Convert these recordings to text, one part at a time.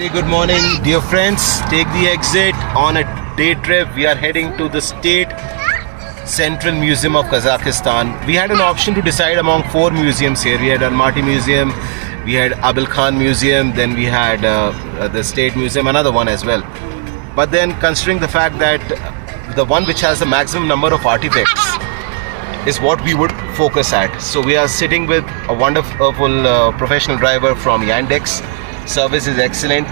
Hey, good morning, dear friends. Take the exit on a day trip. We are heading to the State Central Museum of Kazakhstan. We had an option to decide among four museums here. We had Almaty Museum, we had Abel Khan Museum, then we had the State Museum, another one as well. But then, considering the fact that the one which has the maximum number of artifacts is what we would focus at. So we are sitting with a wonderful professional driver from Yandex. Service is excellent,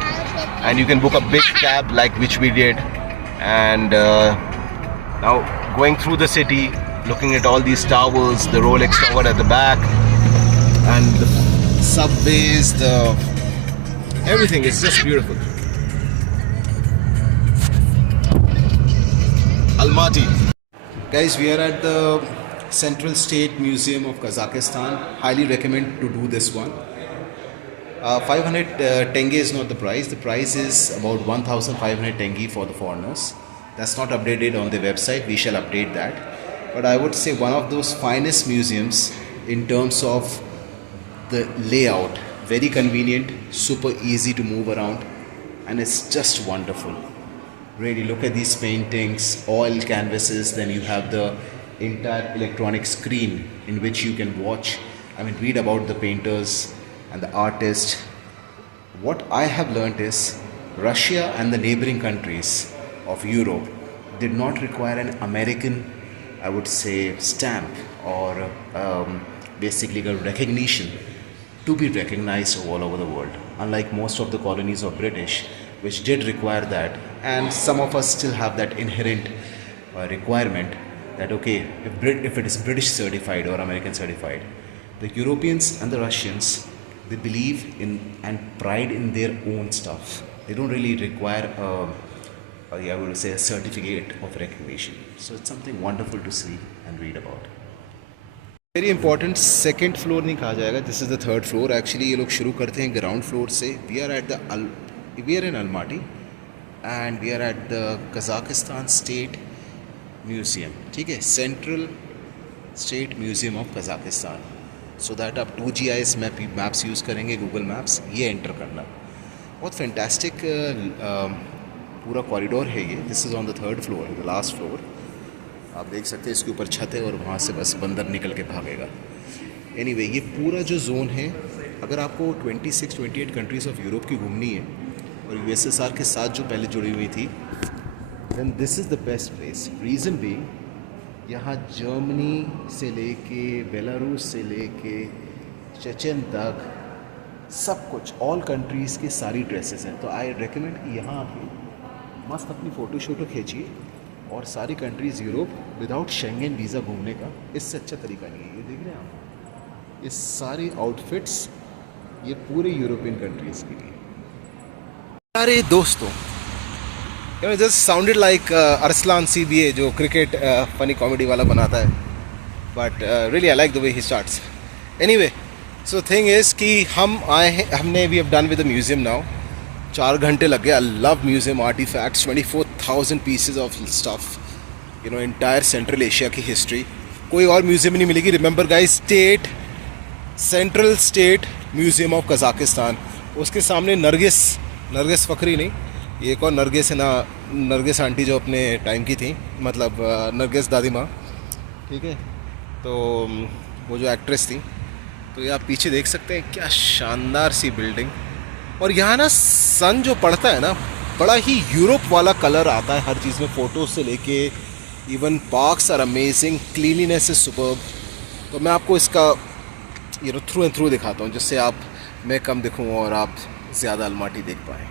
and you can book a big cab like which we did. And now going through the city, looking at all these towers, the Rolex tower at the back, and the subways, everything is just beautiful. Almaty. Guys, we are at the Central State Museum of Kazakhstan. Highly recommend to do this one. 500 tenge is not the price. The price is about 1500 tenge for the foreigners. That's not updated on the website. We shall update that. But I would say one of those finest museums in terms of the layout. Very convenient, super easy to move around, and it's just wonderful. Really look at these paintings, oil canvases, then you have the entire electronic screen in which you can watch, read about the painters and the artist. What I have learnt is Russia and the neighboring countries of Europe did not require an American, I would say, stamp or basically a recognition to be recognized all over the world. Unlike most of the colonies of British, which did require that, and some of us still have that inherent requirement that okay, if it is British certified or American certified, the Europeans and the Russians, they believe in and pride in their own stuff. They don't really require I would say a certificate of recognition. So it's something wonderful to see and read about. Very important, second floor नहीं कहा जाएगा. This is the third floor. Actually ये लोग शुरू करते हैं ground floor से. We are in Almaty, and we are at the Kazakhstan State Museum. ठीक है, Central State Museum of Kazakhstan. So that आप 2GIS मैप्स यूज़ करेंगे, गूगल मैप्स, ये एंटर करना. बहुत फैंटास्टिक पूरा कॉरिडोर है ये. This is on the third floor, the last floor. आप देख सकते हैं इसके ऊपर छत है और वहाँ से बस बंदर निकल के भागेगा. एनीवे, ये पूरा जो जोन है, अगर आपको 26-28 कंट्रीज़ ऑफ यूरोप की घूमनी है और USSR के साथ जो पहले जुड़ी हुई थी, then this is the best place. Reason being, यहाँ जर्मनी से लेके बेलारूस से लेके चेचन तक सब कुछ, ऑल कंट्रीज़ के सारी ड्रेसेस हैं. तो आई रेकमेंड कि यहाँ आके मस्त अपनी फ़ोटो खींचिए. और सारी countries Europe without Schengen visa घूमने का इससे अच्छा तरीका नहीं है. ये देख रहे हैं आप, ये सारे आउटफिट्स ये पूरे यूरोपियन कंट्रीज़ के लिए. अरे दोस्तों, just sounded like Arsalan CBA जो क्रिकेट फनी कॉमेडी वाला बनाता है. But really I like the way he starts. Anyway, so thing is कि हम आए हैं, हमने we have done with the museum now. 4 घंटे लग गए. I love museum artifacts, 24,000 pieces of stuff, entire central Asia की हिस्ट्री. कोई और म्यूज़ियम नहीं मिलेगी. Remember guys, central state museum of Kazakhstan. उसके सामने नरगिस फ़खरी नहीं, एक और नरगिस है ना, नरगिस आंटी जो अपने टाइम की थी, मतलब नरगिस दादी माँ. ठीक है, तो वो जो एक्ट्रेस थी. तो ये आप पीछे देख सकते हैं, क्या शानदार सी बिल्डिंग. और यहाँ ना सन जो पड़ता है ना, बड़ा ही यूरोप वाला कलर आता है हर चीज़ में. फ़ोटो से लेके even parks are amazing, cleanliness is superb. तो मैं आपको इसका थ्रू एंड थ्रू दिखाता हूँ, जिससे मैं कम दिखूँ और आप ज़्यादा अलमाटी देख पाएँ.